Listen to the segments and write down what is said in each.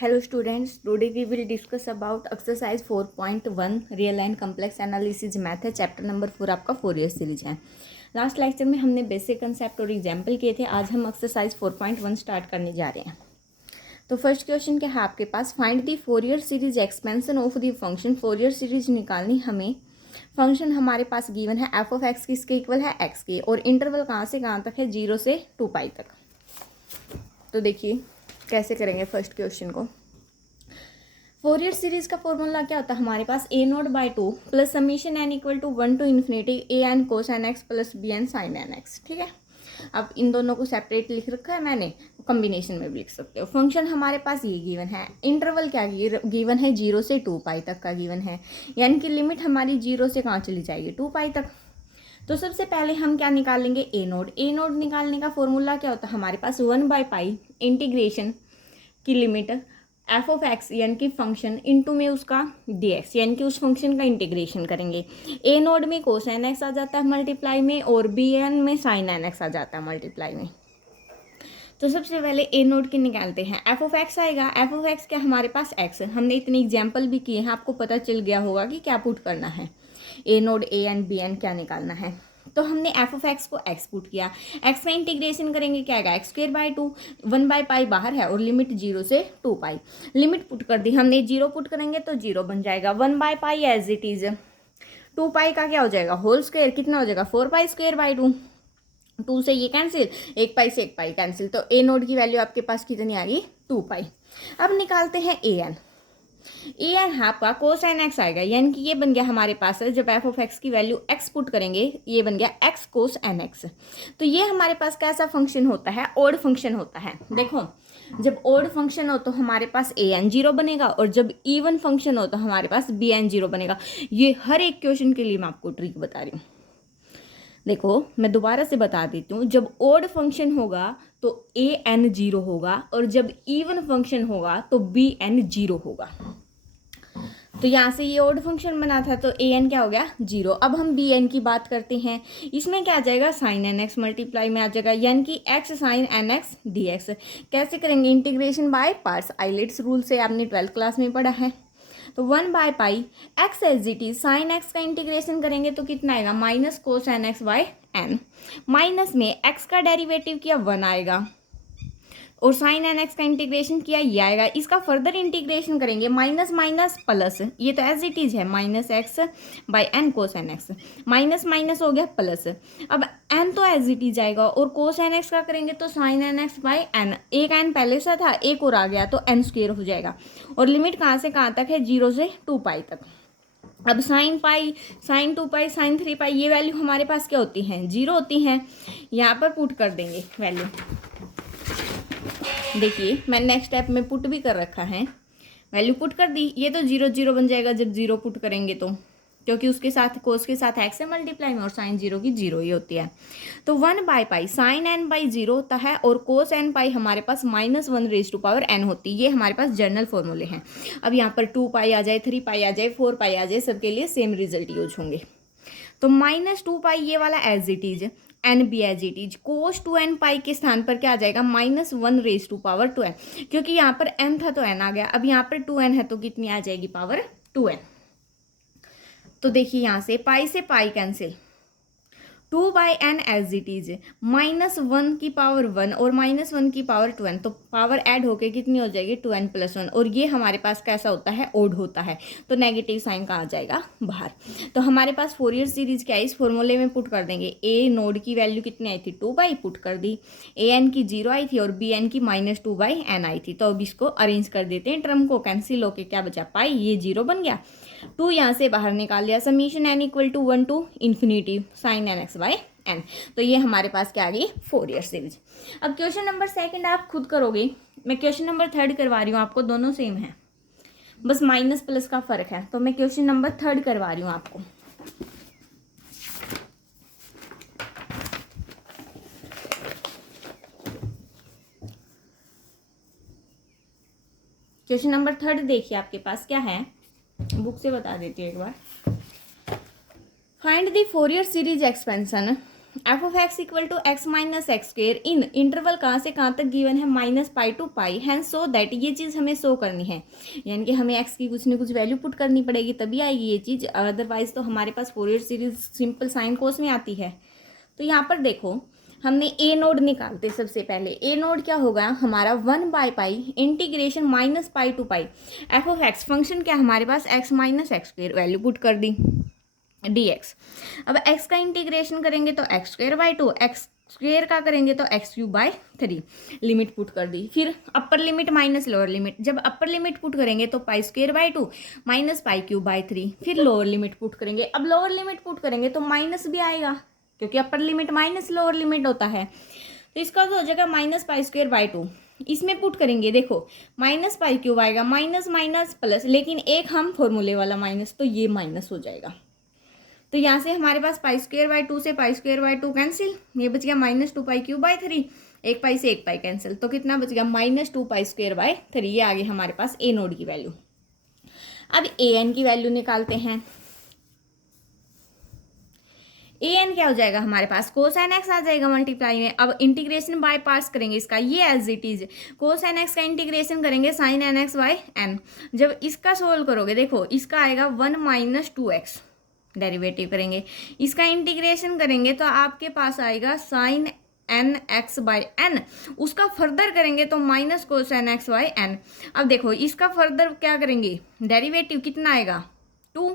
Hello students, today we will discuss about exercise 4.1 real and complex analysis math है। Chapter number 4 आपका Fourier series है। Last lecture में हमने basic concept और example किए थे। आज हम एक्सरसाइज 4.1 स्टार्ट करने जा रहे हैं। तो फर्स्ट क्वेश्चन क्या है आपके पास, find the Fourier series expansion of the function. Fourier series निकालनी हमें। फंक्शन हमारे पास गिवन है एफ ऑफ एक्स किसके इक्वल है, एक्स के, और इंटरवल कहाँ से कहाँ तक है, 0 से 2π तक। तो देखिए कैसे करेंगे फर्स्ट क्वेश्चन को। फोरियर सीरीज का फॉर्मूला क्या होता है हमारे पास, a naught by 2 plus summation n equal to 1 to infinity a n cos n x plus b n sine n x. ठीक है, अब इन दोनों को सेपरेट लिख रखा है मैंने, कॉम्बिनेशन में भी लिख सकते हो। फंक्शन हमारे पास ये गिवन है, इंटरवल क्या गिवन है, 0 से 2π तक का गिवन है, यानी कि लिमिट हमारी 0 से कहाँ चली जाएगी, 2π तक। तो सबसे पहले हम क्या निकालेंगे, ए नोड। ए नोड निकालने का फॉर्मूला क्या होता है हमारे पास, 1/π इंटीग्रेशन की लिमिट एफ ऑफ एक्स यानी कि फंक्शन इनटू में उसका डी एक्स, यानी कि उस फंक्शन का इंटीग्रेशन करेंगे। ए नोड में कोस एन एक्स आ जाता है मल्टीप्लाई में, और बी एन में साइन एन एक्स आ जाता है मल्टीप्लाई में। तो सबसे पहले ए नोड की निकालते हैं। एफ ऑफ एक्स आएगा, एफ ऑफ एक्स क्या हमारे पास एक्स, हमने इतने एग्जाम्पल भी किए हैं, आपको पता चल गया होगा कि क्या पुट करना है। A naught a n b n क्या निकालना है। तो हमने एफ ऑफ एक्स को एक्स पुट किया, एक्स का इंटीग्रेशन करेंगे क्या आएगा, x² 2, 1/π बाहर है और लिमिट 0 से 2π। लिमिट पुट कर दी हमने, 0 पुट करेंगे तो 0 बन जाएगा, 1/π एज इट इज, 2π का क्या हो जाएगा होल स्क्वायर, कितना हो जाएगा 4π² 2, 2 से ये कैंसिल, 1π से 1π कैंसिल। तो ए नोड की वैल्यू आपके पास कितनी आ गई, 2π। अब निकालते हैं A N. A N half का कोस एन एक्स आएगा, यानी कि ये बन गया हमारे पास, जब एफ ऑफ एक्स की वैल्यू एक्स पुट करेंगे ये बन गया एक्स कोस एन एक्स। तो ये हमारे पास कैसा फंक्शन होता है, ओड फंक्शन होता है। देखो जब ओड फंक्शन हो तो हमारे पास ए एन 0 बनेगा, और जब इवन फंक्शन हो तो हमारे पास बी एन 0 बनेगा। ये हर एक क्वेश्चन के लिए मैं आपको ट्रिक बता रही हूँ। देखो मैं दोबारा से बता देती हूँ, जब ओड फंक्शन होगा तो ए एन 0 होगा, और जब इवन फंक्शन होगा तो बी एन 0 होगा। तो यहाँ से ये ओड फंक्शन बना था तो ए एन क्या हो गया, 0। अब हम बी एन की बात करते हैं, इसमें क्या आ जाएगा, साइन एन एक्स मल्टीप्लाई में आ जाएगा, यानी कि x sine n x d x. कैसे करेंगे, integration by parts, ILATE rule से आपने 12th क्लास में पढ़ा है। तो 1/π x as it is, sine x का इंटीग्रेशन करेंगे तो कितना आएगा, minus cos n x by n. Minus में एक्स का डेरिवेटिव किया 1 आएगा, और साइन एन एक्स का इंटीग्रेशन किया ये आएगा। इसका फर्दर इंटीग्रेशन करेंगे, माइनस माइनस प्लस, ये तो एज इट इज है, minus x by n cos n x, minus minus हो गया प्लस। अब एन तो एज इट इज आएगा, और कोस एन एक्स का करेंगे तो sine n x by n, एक एन पहले से था एक और आ गया तो एन स्क्वेयर हो जाएगा, और लिमिट कहाँ से कहाँ तक है, 0 से 2π तक। अब साइन पाई, साइन 2π, साइन 3π, ये वैल्यू हमारे पास क्या होती हैं, 0 होती हैं। यहाँ पर पुट कर देंगे वैल्यू। देखिए मैंने नेक्स्ट स्टेप में पुट भी कर रखा है, वैल्यू पुट कर दी, ये तो 0 0 बन जाएगा जब 0 पुट करेंगे तो, क्योंकि उसके साथ कोस के साथ एक्स है मल्टीप्लाई में, और साइन 0 की 0 ही होती है। तो 1/π साइन एन बाई 0 होता है, और कोस एन पाई हमारे पास -1n होती है। ये हमारे पास जनरल फॉर्मूले हैं। अब यहाँ पर 2π आ जाए, 3π आ जाए, 4π आ जाए, सबके लिए सेम रिजल्ट यूज होंगे। तो -2π ये वाला as it is, n b as it is, cos 2n के स्थान पर क्या आ जाएगा, -1n, क्योंकि यहाँ पर n था तो n आ गया। अब यहाँ पर 2n है तो कितनी आ जाएगी, पावर 2n। तो देखिए यहाँ से पाई से pi cancel, 2/n as it is, -1 की पावर 1 और -1 की पावर 2n, तो पावर ऐड होके कितनी हो जाएगी, 2n + 1। और ये हमारे पास कैसा होता है, ओड होता है, तो नेगेटिव साइन का आ जाएगा बाहर। तो हमारे पास फोरियर सीरीज क्या है, इस फॉर्मूले में पुट कर देंगे। ए नोड की वैल्यू कितनी आई थी, 2π पुट कर दी, ए एन की 0 आई थी, और बी एन की -2/n आई थी। तो अब इसको अरेंज कर देते हैं, टर्म को कैंसिल होके क्या बचा, पाई, ये 0 बन गया, 2 यहाँ से बाहर निकाल लिया, summation n equal to 1 to infinity sine n x by n. तो ये हमारे पास क्या आ गई, फोरियर सीरीज। अब क्वेश्चन नंबर 2 आप खुद करोगे, मैं क्वेश्चन नंबर 3 करवा रही हूँ आपको, दोनों सेम है, बस माइनस प्लस का फर्क है। तो मैं क्वेश्चन नंबर 3 करवा रही हूँ आपको। क्वेश्चन नंबर 3 देखिए आपके पास क्या है, बुक से बता देती हूँ एक बार। Find the Fourier series expansion f of x equal to x minus x square in interval कहाँ से कहाँ तक गिवन है -π to π, हैंस सो दैट ये चीज़ हमें शो करनी है, यानी कि हमें एक्स की कुछ न कुछ वैल्यू पुट करनी पड़ेगी तभी आएगी ये चीज़, अदरवाइज तो हमारे पास Fourier series simple sine cos में आती है। तो यहाँ पर देखो हमने ए नोड निकालते सबसे पहले, ए नोड क्या होगा हमारा 1/π integration -π to π f of x, function क्या हमारे पास x minus x square, value put कर दी dx। अब x का इंटीग्रेशन करेंगे तो x²/2, एक्स स्क्वेयर का करेंगे तो x³/3, लिमिट पुट कर दी। फिर upper limit minus lower limit, जब अपर लिमिट पुट करेंगे तो π²/2 माइनस π³/3, फिर लोअर लिमिट पुट करेंगे। अब लोअर लिमिट पुट करेंगे तो माइनस भी आएगा क्योंकि upper limit minus lower limit होता है, तो इसका तो हो जाएगा -π²/2। इसमें पुट करेंगे देखो -π³ आएगा, माइनस माइनस प्लस, लेकिन एक हम फॉर्मूले वाला माइनस, तो ये माइनस हो जाएगा। तो यहाँ से हमारे पास π²/2 से π²/2 कैंसिल, ये बच गया -2π³/3, एक पाई से एक पाई कैंसिल, तो कितना बच गया -2π²/3। ये आ गई हमारे पास ए नोड की वैल्यू। अब ए एन की वैल्यू निकालते हैं। ए एन क्या हो जाएगा हमारे पास, कोसाइन एक्स आ जाएगा मल्टीप्लाई में। अब इंटीग्रेशन बाय पार्ट्स करेंगे इसका, ये as it is cosine x का इंटीग्रेशन करेंगे sine n x by n. जब इसका सोल्व करोगे देखो इसका आएगा 1 - 2x, डेरिवेटिव करेंगे, इसका इंटीग्रेशन करेंगे तो आपके पास आएगा sine n x by n, उसका फर्दर करेंगे तो minus cosine x by n. अब देखो इसका फर्दर क्या करेंगे, डेरिवेटिव कितना आएगा 2,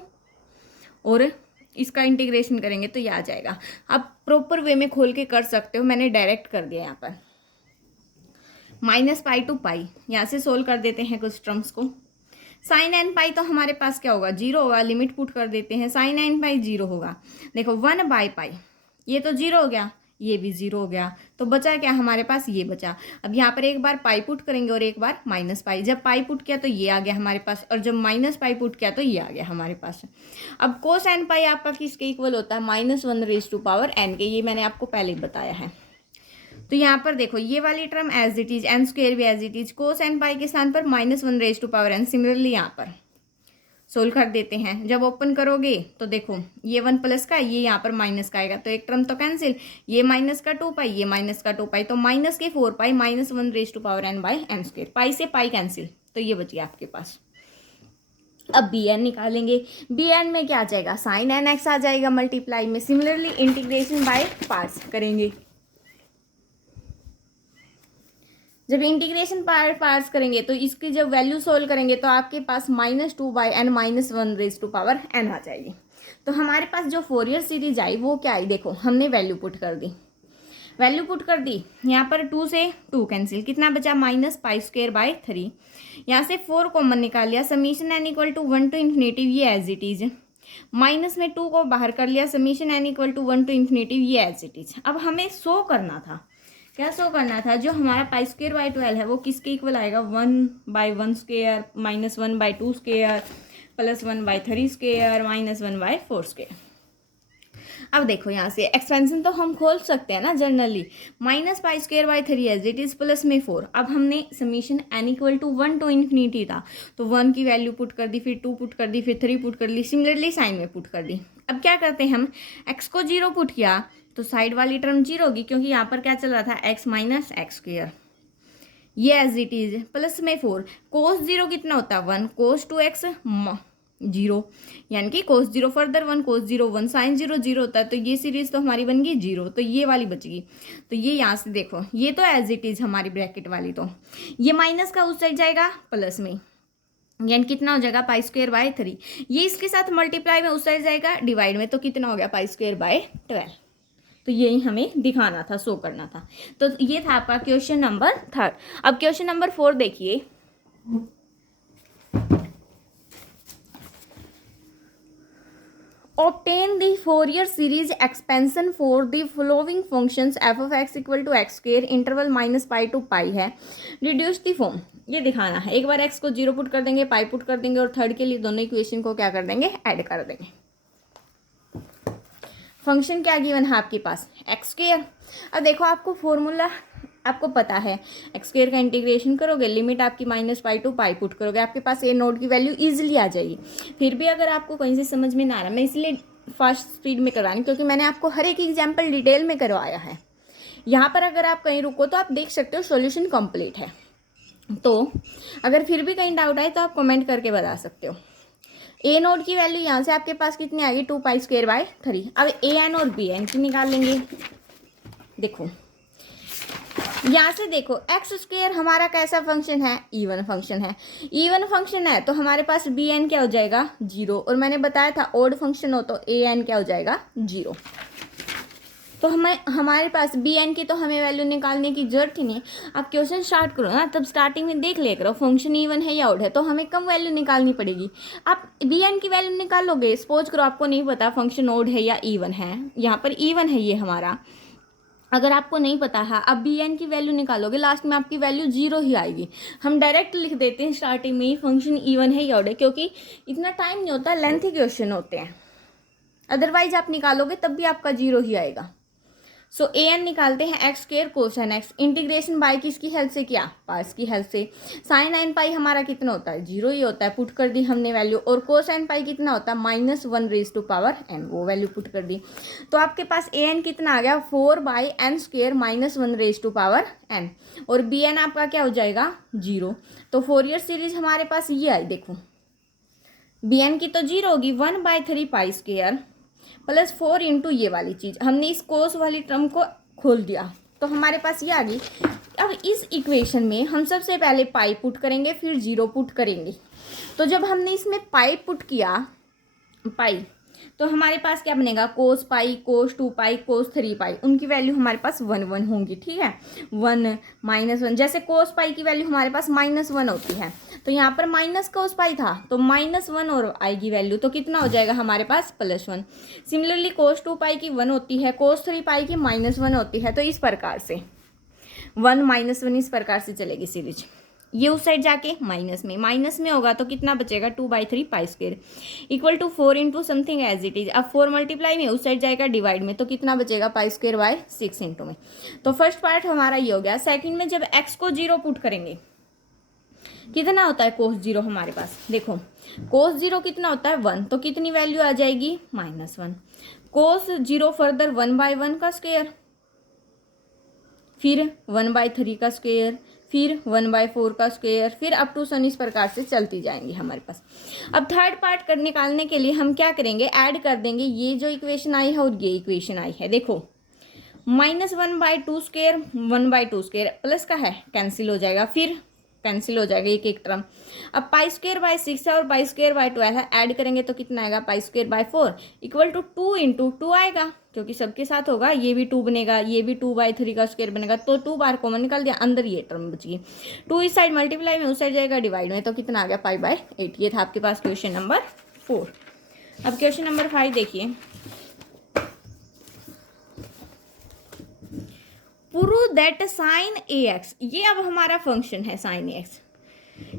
और इसका इंटीग्रेशन करेंगे तो ये आ जाएगा। आप प्रॉपर वे में खोल के कर सकते हो, मैंने डायरेक्ट कर दिया यहाँ पर। -π to π, यहाँ से सोल्व कर देते हैं कुछ टर्म्स को। साइन एन पाई तो हमारे पास क्या होगा 0 होगा, लिमिट पुट कर देते हैं, साइन एन पाई 0 होगा। देखो 1/π, ये तो 0 हो गया, ये भी 0 हो गया, तो बचा क्या हमारे पास, ये बचा। अब यहाँ पर एक बार पाई पुट करेंगे और एक बार -π, जब पाई पुट किया तो ये आ गया हमारे पास, और जब -π पुट किया तो ये आ गया हमारे पास। अब कोस एन पाई आपका किसके इक्वल होता है, -1/n के, ये मैंने आपको पहले ही बताया है। तो यहाँ पर देखो ये वाली term as it is, n square भी as it is, cos n pi के स्थान पर -1/n। सिमिलरली यहाँ पर सोल्व कर देते हैं, जब ओपन करोगे तो देखो ये 1 प्लस का, ये यहाँ पर माइनस का आएगा, तो एक टर्म तो कैंसिल, ये माइनस का 2π, ये माइनस का 2π, तो माइनस के 4π -1/n/n², पाई से पाई कैंसिल, तो ये बच गया आपके पास। अब बी एन निकालेंगे, बी एन में क्या आ जाएगा, साइन एन एक्स आ जाएगा मल्टीप्लाई में। सिमिलरली इंटीग्रेशन बाय पार्ट्स करेंगे, जब इंटीग्रेशन पार्ट्स करेंगे तो इसकी जब वैल्यू सोल्व करेंगे तो आपके पास -2/n -1/n आ जाएगी। तो हमारे पास जो फोरियर सीरीज आई वो क्या आई, देखो हमने वैल्यू पुट कर दी, वैल्यू पुट कर दी, यहाँ पर 2 से 2 कैंसिल, कितना बचा -π²/3। यहाँ से 4 कॉमन निकाल लिया, समीशन n = 1 to ∞, ये एज इट इज, माइनस में 2 को बाहर कर लिया, समीशन n = 1 to ∞, ये एज इट इज। अब हमें शो करना था, क्या शो करना था, जो हमारा π²/12 है वो किसके इक्वल आएगा, 1/1² -1/2² +1/3² -1/4²। अब देखो यहाँ से एक्सपेंशन तो हम खोल सकते हैं ना generally, -π²/3 as it is, plus में 4। अब हमने समीशन n = 1 to ∞ था, तो 1 की वैल्यू पुट कर दी, फिर 2 पुट कर दी, फिर 3 पुट कर ली, सिमिलरली साइन में पुट कर दी। अब क्या करते हैं हम, x को 0 पुट किया तो साइड वाली टर्म 0 होगी, क्योंकि यहाँ पर क्या चल रहा था x माइनस x², ये एज इट इज, प्लस में 4, कोस 0 कितना होता है 1, कोस 2x 0, यानी कि कोस 0 फर्दर 1, कोस 0 1, साइन 0 0 होता है, तो ये सीरीज तो हमारी बन गई 0, तो ये वाली बच गई। तो ये यहाँ से देखो ये तो एज इट इज हमारी ब्रैकेट वाली, तो ये माइनस का उस साइड जाएगा प्लस में, यानी कितना हो जाएगा π²/3, ये इसके साथ मल्टीप्लाई में उस साइड जाएगा डिवाइड में, तो कितना हो गया π²/12। तो यही हमें दिखाना था, शो करना था। तो ये था आपका क्वेश्चन नंबर 3। अब क्वेश्चन नंबर 4 देखिए, obtain the Fourier series expansion for the following functions f of x = x² interval -π to π है, रिड्यूस द फॉर्म, ये दिखाना है। एक बार x को 0 पुट कर देंगे, पाई पुट कर देंगे, और थर्ड के लिए दोनों इक्वेशन को क्या कर देंगे, ऐड कर देंगे। फंक्शन क्या गिवन है आपके पास, x²। अब देखो आपको फॉर्मूला आपको पता है, x² का इंटीग्रेशन करोगे, लिमिट आपकी -π to π पुट करोगे, आपके पास ए नोड की वैल्यू इजीली आ जाएगी। फिर भी अगर आपको कहीं से समझ में ना आ रहा, मैं इसलिए फास्ट स्पीड में करवानी, क्योंकि मैंने आपको हर एक एग्जाम्पल डिटेल में करवाया है। यहाँ पर अगर आप कहीं रुको तो आप देख सकते हो सॉल्यूशन कंप्लीट है। तो अगर फिर भी कहीं डाउट आए तो आप कमेंट करके बता सकते हो। ए नोड की वैल्यू यहाँ से आपके पास कितनी आएगी 2π²/3। अब ए एन और बी एन की निकाल लेंगे। देखो यहाँ से देखो x² हमारा कैसा फंक्शन है, इवन फंक्शन है। इवन फंक्शन है तो हमारे पास बी एन क्या हो जाएगा 0, और मैंने बताया था ओड फंक्शन हो तो ए एन क्या हो जाएगा 0। तो हमारे पास बी एन की तो हमें वैल्यू निकालने की जरूरत ही नहीं। आप क्वेश्चन स्टार्ट करो ना, तब स्टार्टिंग में देख लिया करो फंक्शन इवन है या ओड है, तो हमें कम वैल्यू निकालनी पड़ेगी। आप बी एन की वैल्यू निकालोगे, सपोज करो आपको नहीं पता फंक्शन ओड है या इवन है, यहाँ पर इवन है ये हमारा, अगर आपको नहीं पता है अब बी एन की वैल्यू निकालोगे, लास्ट में आपकी वैल्यू 0 ही आएगी। हम डायरेक्ट लिख देते हैं स्टार्टिंग में ही फंक्शन इवन है या ओड है, क्योंकि इतना टाइम नहीं होता, लेंथी क्वेश्चन होते हैं। अदरवाइज आप निकालोगे तब भी आपका 0 ही आएगा। सो ए एन निकालते हैं x² cosine x, integration by किसकी हेल्प से किया, पार्ट्स की हेल्प से। साइन n पाई हमारा कितना होता है 0 ही होता है, पुट कर दी हमने वैल्यू। और कोसाइन पाई कितना होता है -1⁻n, वो वैल्यू पुट कर दी। तो आपके पास ए एन कितना आ गया 4/n² -1⁻n, और बी एन आपका क्या हो जाएगा 0। तो फोरियर सीरीज हमारे पास ये आई। देखो बी एन की तो 0 होगी 1/3π² +4 इंटू ये वाली चीज़, हमने इस कोस वाली टर्म को खोल दिया तो हमारे पास ये आ गई। अब इस इक्वेशन में हम सबसे पहले पाई पुट करेंगे, फिर 0 पुट करेंगे। तो जब हमने इसमें पाई पुट किया, पाई, तो हमारे पास क्या बनेगा कोस पाई, कोस 2π, कोस 3π, उनकी वैल्यू हमारे पास 1 होंगी। ठीक है, 1 -1, जैसे कोस पाई की वैल्यू हमारे पास -1 होती है, तो यहाँ पर माइनस कोस पाई था तो -1 और आएगी वैल्यू, तो कितना हो जाएगा हमारे पास +1। सिमिलरली कोस 2π की 1 होती है, कोस 3π की -1 होती है, तो इस प्रकार से 1 -1 इस प्रकार से चलेगी सीरीज। ये उस साइड जाके माइनस में होगा तो कितना बचेगा 2/3π² equal to 4 into something as it is. अब 4 मल्टीप्लाई में उस साइड जाएगा डिवाइड में, तो कितना बचेगा π²/6 इंटू में। तो फर्स्ट पार्ट हमारा ये हो गया। सेकंड में जब x को 0 पुट करेंगे, कितना होता है कोस 0 हमारे पास, देखो कोस 0 कितना होता है 1, तो कितनी वैल्यू आ जाएगी -1। कोस 0 फर्दर 1/1 का स्क्वायर, फिर 1/3 का स्क्वायर, फिर 1/4 का स्क्वायर, फिर अप टू सन, इस प्रकार से चलती जाएंगी हमारे पास। अब थर्ड पार्ट कर निकालने के लिए हम क्या करेंगे, ऐड कर देंगे ये जो इक्वेशन आई है और ये इक्वेशन आई है। देखो -1/2² 1/2² प्लस का है कैंसिल हो जाएगा, फिर कैंसिल हो जाएगा एक एक टर्म। अब π²/6 है और π²/12 है, ऐड करेंगे तो कितना आएगा π²/4 इक्वल टू 2 इंटू 2 आएगा, क्योंकि सबके साथ होगा, ये भी 2 बनेगा, ये भी 2/3 का स्क्वायर बनेगा, तो 2 बार कॉमन निकाल दिया, अंदर ये टर्म बच गई। 2 इस साइड मल्टीप्लाई में, उस साइड जाएगा डिवाइड में, तो कितना आ गया π/8। ये था आपके पास क्वेश्चन नंबर 4। अब क्वेश्चन नंबर 5 देखिए। प्रूव दैट साइन ax, ये अब हमारा फंक्शन है sine ax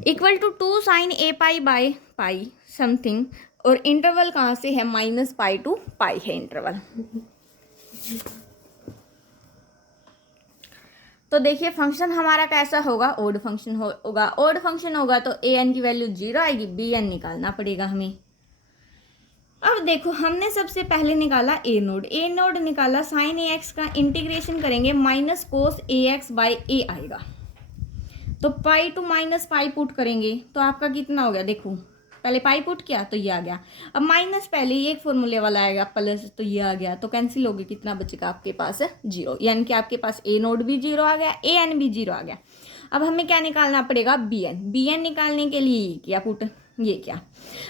equal to 2 sin a π/π something, और इंटरवल कहाँ से है -π to π है इंटरवल। तो देखिए फंक्शन हमारा कैसा होगा, ओड फंक्शन होगा। ओड फंक्शन होगा तो ए एन की वैल्यू 0 आएगी, बी एन निकालना पड़ेगा हमें। अब देखो हमने सबसे पहले निकाला ए नोड निकाला, साइन ए एक्स का इंटीग्रेशन करेंगे -cos ax/a आएगा, तो पाई टू -π पुट करेंगे तो आपका कितना हो गया, देखो पहले पाई पुट किया तो ये आ गया, अब माइनस पहले ये एक फॉर्मूले वाला आएगा प्लस, तो ये आ गया, तो कैंसिल हो गया, कितना बचेगा आपके पास 0, यानी कि आपके पास ए नोड भी 0 आ गया, ए एन भी 0 आ गया। अब हमें क्या निकालना पड़ेगा, बी एन निकालने के लिए किया पुट, ये क्या।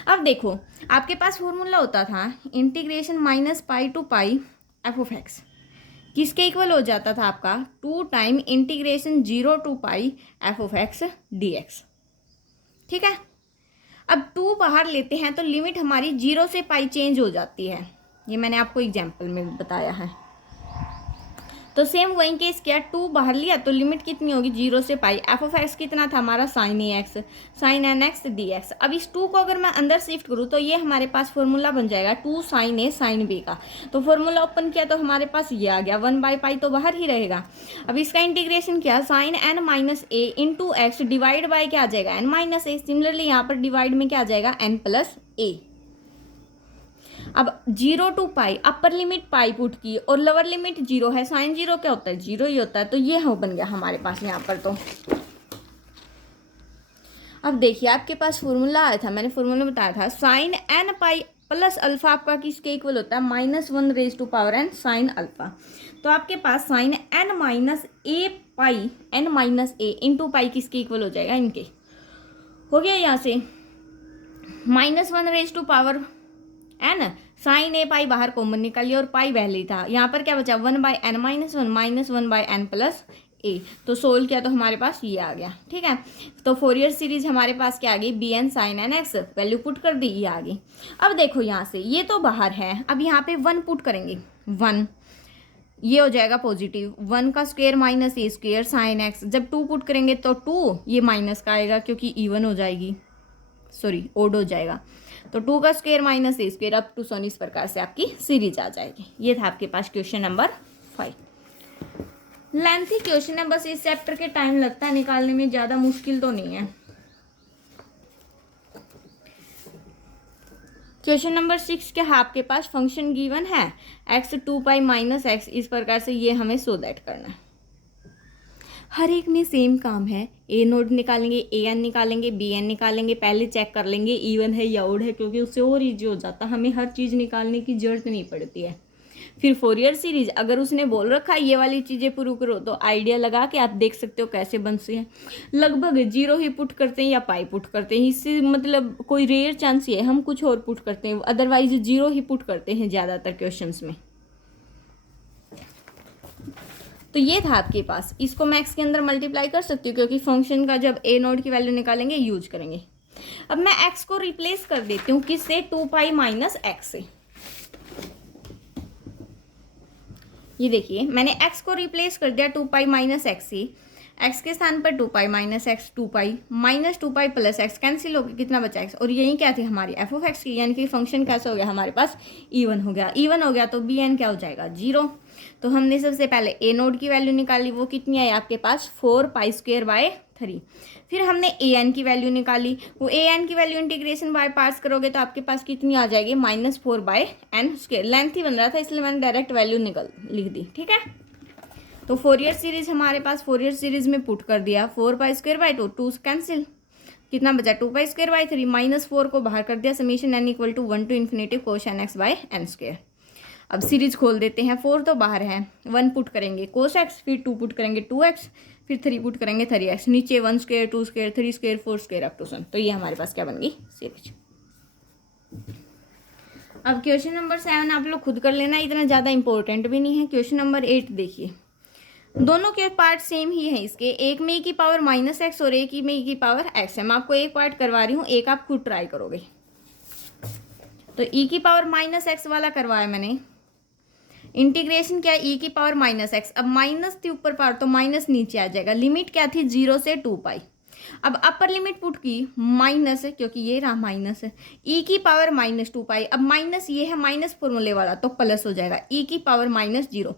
अब देखो आपके पास फॉर्मूला होता था इंटीग्रेशन -π to π f(x), किसके इक्वल हो जाता था आपका 2 time integration 0 to π f(x) dx। ठीक है, अब 2 बाहर लेते हैं तो लिमिट हमारी 0 से π चेंज हो जाती है, ये मैंने आपको एग्जाम्पल में बताया है। तो सेम वही केस किया, 2 बाहर लिया तो लिमिट कितनी होगी 0 से π, f(x) कितना था हमारा sin ax sin nx dx। अब इस 2 को अगर मैं अंदर शिफ्ट करूँ तो ये हमारे पास फॉर्मूला बन जाएगा 2 sin a sin b का। तो फॉर्मूला ओपन किया तो हमारे पास ये आ गया, 1/π तो बाहर ही रहेगा। अब इसका इंटीग्रेशन किया sin n - a into x divide by क्या आ जाएगा n - a। सिमिलरली यहाँ पर डिवाइड में क्या आ जाएगा n + a। अब 0 to pi, upper limit pi put की और लोअर लिमिट 0 है, साइन 0 क्या होता है, 0 ही होता है, तो ये हो बन गया हमारे पास यहाँ पर। तो अब देखिए आपके पास फॉर्मूला आया था, मैंने फॉर्मूला बताया था, sine n pi plus alpha आपका किसके इक्वल होता है, -1 raise to power n sine alpha. तो आपके पास sine n minus a pi, n minus a into pi किसके इक्वल हो जाएगा, इनके। हो गया यहाँ से -1 raise to power n, sine a pi बाहर कॉमन निकालिए और पाई पहले ही था, यहाँ पर क्या बचा 1/n माइनस 1/n प्लस ए। तो सोल्व किया तो हमारे पास ये आ गया। ठीक है, तो फोरियर सीरीज हमारे पास क्या आ गई, b n sine n x, value put कर दी, ये आ गई। अब देखो यहाँ से ये तो बाहर है, अब यहाँ पे 1 पुट करेंगे, 1 ये हो जाएगा पॉजिटिव, 1 का square minus a square sine x. जब 2 पुट करेंगे तो 2 ये माइनस का आएगा क्योंकि इवन हो जाएगी, सॉरी ओड हो जाएगा, तो 2 का square minus a square up to so on, इस प्रकार से आपकी सीरीज आ जाएगी। ये था आपके पास क्वेश्चन नंबर 5। लेंथी क्वेश्चन है, बस इस चैप्टर के टाइम लगता है निकालने में, ज़्यादा मुश्किल तो नहीं है। क्वेश्चन नंबर 6 क्या है, आपके पास फंक्शन गिवन है x 2 पाई माइनस एक्स, इस प्रकार से ये हमें सो दैट करना है। हर एक में सेम काम है, ए नोड निकालेंगे, ए एन निकालेंगे, बी एन निकालेंगे, पहले चेक कर लेंगे इवन है या ओड है, क्योंकि उससे और ईजी हो जाता है, हमें हर चीज़ निकालने की जरूरत नहीं पड़ती है। फिर फोरियर सीरीज अगर उसने बोल रखा है ये वाली चीज़ें प्रूव करो, तो आइडिया लगा के आप देख सकते हो कैसे बनती है। लगभग 0 ही पुट करते हैं या पाई पुट करते हैं, इससे मतलब कोई रेयर चांस ही है हम कुछ और पुट करते हैं, अदरवाइज 0 ही पुट करते हैं ज़्यादातर क्वेश्चंस में। तो ये था आपके पास, इसको मैक्स के अंदर मल्टीप्लाई कर सकती हूँ क्योंकि फंक्शन का जब ए नोड की वैल्यू निकालेंगे यूज करेंगे। अब मैं एक्स को रिप्लेस कर देती हूँ किससे, 2 पाई माइनस एक्स से। ये देखिए मैंने x को रिप्लेस कर दिया 2 पाई माइनस एक्स से, x के स्थान पर 2 pi minus x, 2 pi minus 2 pi plus x cancel हो गया, कितना बचा x, और यही क्या थी हमारी एफ ऑफ एक्स की, यानी कि फंक्शन कैसा हो गया हमारे पास, इवन हो गया। इवन हो गया तो बी एन क्या हो जाएगा, 0। तो हमने सबसे पहले ए नोड की वैल्यू निकाली, वो कितनी आई आपके पास 4 पाई स्क्वायर बाय 3। फिर हमने ए एन की वैल्यू निकाली, वो ए एन की वैल्यू इंटीग्रेशन बाय पार्ट्स करोगे तो आपके पास कितनी आ जाएगी, -4 बाय एन स्क्वायर। लेंथ ही बन रहा था इसलिए मैंने डायरेक्ट वैल्यू लिख दी। ठीक है, तो फोरियर सीरीज हमारे पास, फोरियर सीरीज में पुट कर दिया 4 पाई स्क्वायर बाय 2, 2 कैंसिल, कितना बचा 2 पाई स्क्वायर बाय 3, -4 को बाहर कर दिया, summation n equal to 1 to infinity cos n x by n square. अब सीरीज खोल देते हैं, 4 तो बाहर है, 1 पुट करेंगे कोस एक्स, फिर 2 पुट करेंगे 2x, फिर 3 पुट करेंगे 3x, नीचे 1 square 2 square 3 square 4 square up to so on. तो ये हमारे पास क्या बन गई, सीरीज। अब क्वेश्चन नंबर 7 आप लोग खुद कर लेना, इतना ज़्यादा इंपॉर्टेंट भी नहीं है। क्वेश्चन नंबर 8 देखिए, दोनों के पार्ट सेम ही है इसके, एक में e की पावर माइनस एक्स और एक में e की पावर एक्स है। मैं आपको एक पार्ट करवा रही हूँ, एक आप खुद ट्राई करोगे। तो e की पावर माइनस एक्स वाला करवाया मैंने, इंटीग्रेशन क्या है, e की पावर माइनस एक्स, अब माइनस थी ऊपर पावर तो माइनस नीचे आ जाएगा, लिमिट क्या थी 0 से 2 पाई। अब अपर लिमिट पुट की माइनस है क्योंकि ये रहा माइनस है, e की पावर -2 पाई, अब माइनस ये है माइनस फॉर्मूले वाला तो प्लस हो जाएगा, e की पावर -0।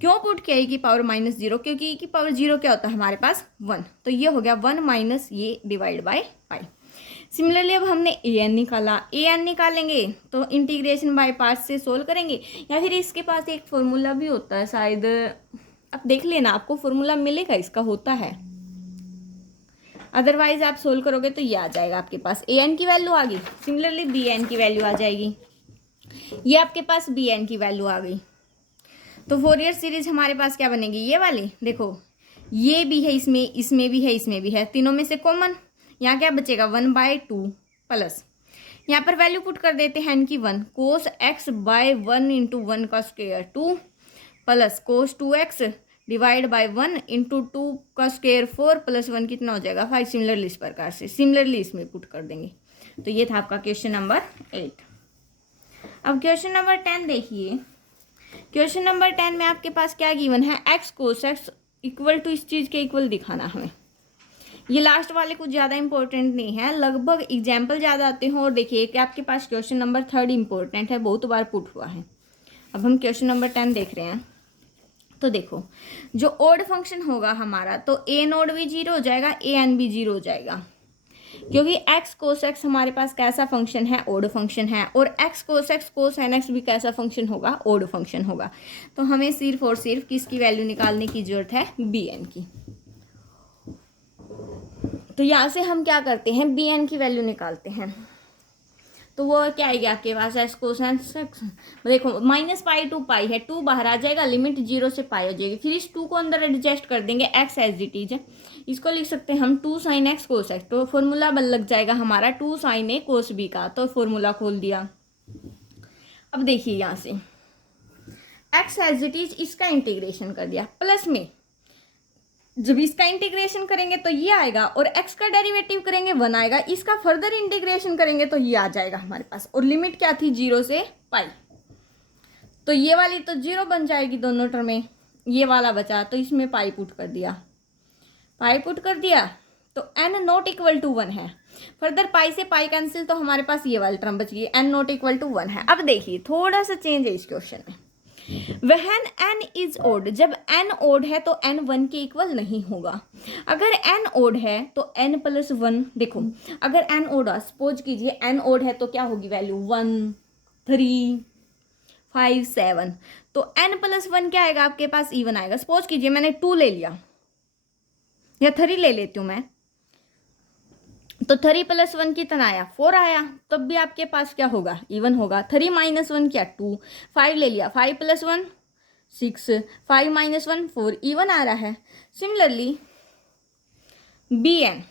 क्यों पुट किया e की पावर -0, क्योंकि e की पावर 0 क्या होता है हमारे पास 1, तो ये हो गया 1 माइनस ये डिवाइड बाय पाई। सिमिलरली अब हमने ए एन निकाला, ए एन निकालेंगे तो इंटीग्रेशन बाय पार्ट्स से सोल्व करेंगे, या फिर इसके पास एक फॉर्मूला भी होता है शायद, आप देख लेना आपको फॉर्मूला मिलेगा इसका, होता है, अदरवाइज आप सोल्व करोगे तो ये आ जाएगा आपके पास, ए एन की वैल्यू आ गई, सिमिलरली बी एन की वैल्यू आ जाएगी, ये आपके पास बी एन की वैल्यू आ गई। तो फोरियर सीरीज हमारे पास क्या बनेगी, ये वाली देखो, ये भी है इसमें, इसमें भी है, इसमें भी है, तीनों में से कॉमन, यहाँ क्या बचेगा 1/2 प्लस, यहाँ पर वैल्यू पुट कर देते हैं इनकी 1, कोस एक्स बाय 1 इंटू 1 का square 2 plus cos 2x divide by 1 into 2 का स्क्वायर 4 प्लस 1 कितना हो जाएगा 5। सिमिलरली इस प्रकार से, सिमिलरली इसमें पुट कर देंगे। तो ये था आपका क्वेश्चन नंबर 8। अब क्वेश्चन नंबर 10 देखिए, क्वेश्चन नंबर 10 में आपके पास क्या गिवन है, x cos x equal to इस चीज़ के इक्वल दिखाना हमें। ये लास्ट वाले कुछ ज़्यादा इंपॉर्टेंट नहीं है, लगभग एग्जाम्पल ज़्यादा आते हैं। और देखिए कि आपके पास क्वेश्चन नंबर 3 इंपॉर्टेंट है, बहुत बार पुट हुआ है। अब हम क्वेश्चन नंबर 10 देख रहे हैं। तो देखो जो ओड फंक्शन होगा हमारा, तो ए नोड भी 0 हो जाएगा, ए एन भी 0 हो जाएगा। क्योंकि एक्स कोस एक्स हमारे पास कैसा फंक्शन है, ओड फंक्शन है, और एक्स कोस एन एक्स भी कैसा फंक्शन होगा, ओड फंक्शन होगा। तो हमें सिर्फ और सिर्फ किसकी वैल्यू निकालने की जरूरत है, बी एन की। तो यहाँ से हम क्या करते हैं, बी एन की वैल्यू निकालते हैं। तो वो क्या आएगी आपके पास, एक्स कोसाइन एक्स, देखो -पाई टू पाई है, 2 बाहर आ जाएगा, लिमिट 0 से पाई हो जाएगी, फिर इस 2 को अंदर एडजस्ट कर देंगे, एक्स एज इट इज है, इसको लिख सकते हैं हम 2 साइन एक्स कोस एक्स। तो फॉर्मूला बन लग जाएगा हमारा 2 साइन ए कोस बी का। तो फॉर्मूला खोल दिया। अब देखिए यहाँ से एक्स एज इट इज, इसका इंटीग्रेशन कर दिया, प्लस में जब इसका इंटीग्रेशन करेंगे तो ये आएगा, और x का डेरिवेटिव करेंगे 1 आएगा, इसका फर्दर इंटीग्रेशन करेंगे तो ये आ जाएगा हमारे पास। और लिमिट क्या थी, 0 से पाई, तो ये वाली तो 0 बन जाएगी दोनों टर्म में, ये वाला बचा तो इसमें पाई पुट कर दिया, पाई पुट कर दिया तो n नॉट इक्वल टू 1 है। फर्दर पाई से पाई कैंसिल, तो हमारे पास ये वाली टर्म बच गई, n नॉट इक्वल टू 1 है। अब देखिए थोड़ा सा चेंज है इस क्वेश्चन में, When n is odd, जब n odd है तो n 1 के इक्वल नहीं होगा। अगर n odd है तो n प्लस 1, देखो अगर n odd है, सपोज कीजिए n odd है तो क्या होगी वैल्यू, 1 3 5 7, तो n प्लस 1 क्या आएगा आपके पास, इवन आएगा। सपोज कीजिए मैंने 2 ले लिया या 3 ले लेती हूँ मैं, तो 3 प्लस 1 कितना आया, 4 आया, तब भी आपके पास क्या होगा, इवन होगा। 3 माइनस 1 क्या, 2, 5 ले लिया, 5 प्लस 1 6, 5 माइनस 1 4, इवन आ रहा है। सिमिलरली बी एन,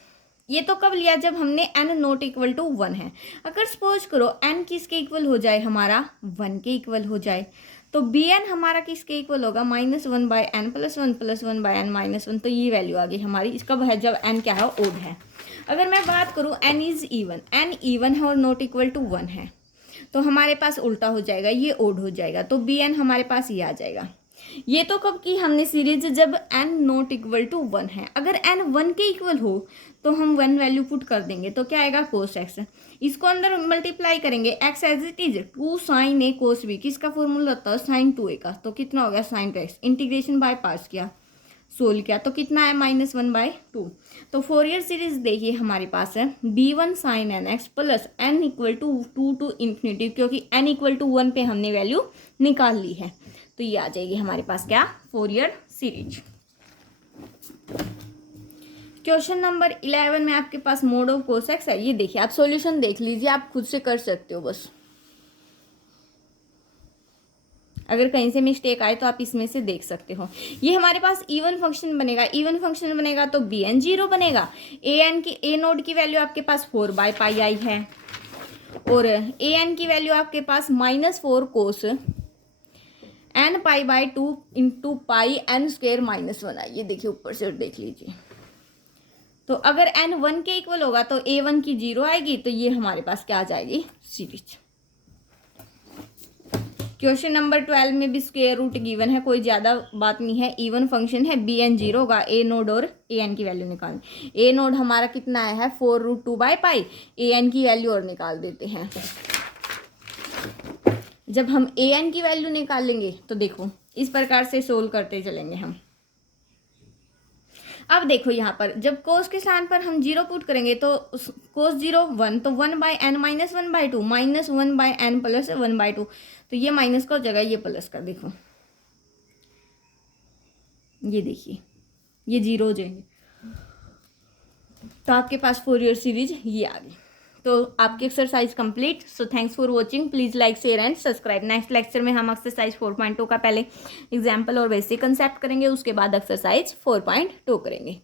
ये तो कब लिया, जब हमने n नॉट इक्वल टू 1 है। अगर सपोज करो n किसके इक्वल हो जाए, हमारा 1 के इक्वल हो जाए, तो बी एन हमारा किसके इक्वल होगा, -1 by n plus 1 plus 1 by n minus 1। तो ये वैल्यू आ गई हमारी, इसका है जब n क्या है, ओड है। अगर मैं बात करूँ n is even, n even है और नॉट इक्वल टू 1 है, तो हमारे पास उल्टा हो जाएगा, ये ओड हो जाएगा, तो बी एन हमारे पास ये आ जाएगा। ये तो कब की हमने सीरीज, जब n नॉट इक्वल टू 1 है। अगर n 1 के इक्वल हो तो हम 1 वैल्यू पुट कर देंगे, तो क्या आएगा, कोस एक्स। इसको अंदर मल्टीप्लाई करेंगे, x as it is 2 sine a cos b, किसका फॉर्मूला होता है, साइन 2a का, तो कितना हो गया sine 2x। Integration by parts किया, सोल्व किया, तो कितना है -1/2। तो फोरियर सीरीज देखिए हमारे पास है b1 sine n x plus n equal to 2 to infinity, क्योंकि n इक्वल टू 1 पे हमने वैल्यू निकाल ली है, तो ये आ जाएगी हमारे पास क्या, फोरियर सीरीज। क्वेश्चन नंबर 11 में आपके पास मोड ऑफ कोस एक्स है। ये देखिए आप सॉल्यूशन देख लीजिए, आप खुद से कर सकते हो बस, अगर कहीं से मिस्टेक आए तो आप इसमें से देख सकते हो। ये हमारे पास इवन फंक्शन बनेगा, इवन फंक्शन बनेगा तो बी एन 0 बनेगा। ए नोड की वैल्यू आपके पास 4/पाई आई है, और ए एन की वैल्यू आपके पास -4 cos n π/2 into pi n square -1 आई। ये देखिए ऊपर से देख लीजिए, तो अगर n 1 के इक्वल होगा तो a1 की 0 आएगी, तो ये हमारे पास क्या आ जाएगी, सीरीज। क्वेश्चन नंबर 12 में भी स्क्वायर रूट गिवन है, कोई ज़्यादा बात नहीं है, इवन फंक्शन है, बी एन 0 होगा, ए नोड और ए एन की वैल्यू निकाल। ए नोड हमारा कितना आया है, 4√2/पाई, ए एन की वैल्यू और निकाल देते हैं। जब हम ए एन की वैल्यू निकालेंगे तो देखो इस प्रकार से सोल्व करते चलेंगे हम। अब देखो यहाँ पर जब कोस के स्थान पर हम 0 पुट करेंगे तो कोस 0 1, तो 1/n -1/2 -1/n प्लस 1/2, तो ये माइनस का हो जाएगा, ये प्लस का, देखो ये देखिए ये 0 हो जाएंगे, तो आपके पास फोरियर सीरीज ये आ गई। तो आपकी exercise complete. So thanks for watching, please like share and subscribe. Next lecture में हम एक्सरसाइज 4.2 का पहले एग्जाम्पल और बेसिक कंसेप्ट करेंगे, उसके बाद एक्सरसाइज 4.2 करेंगे।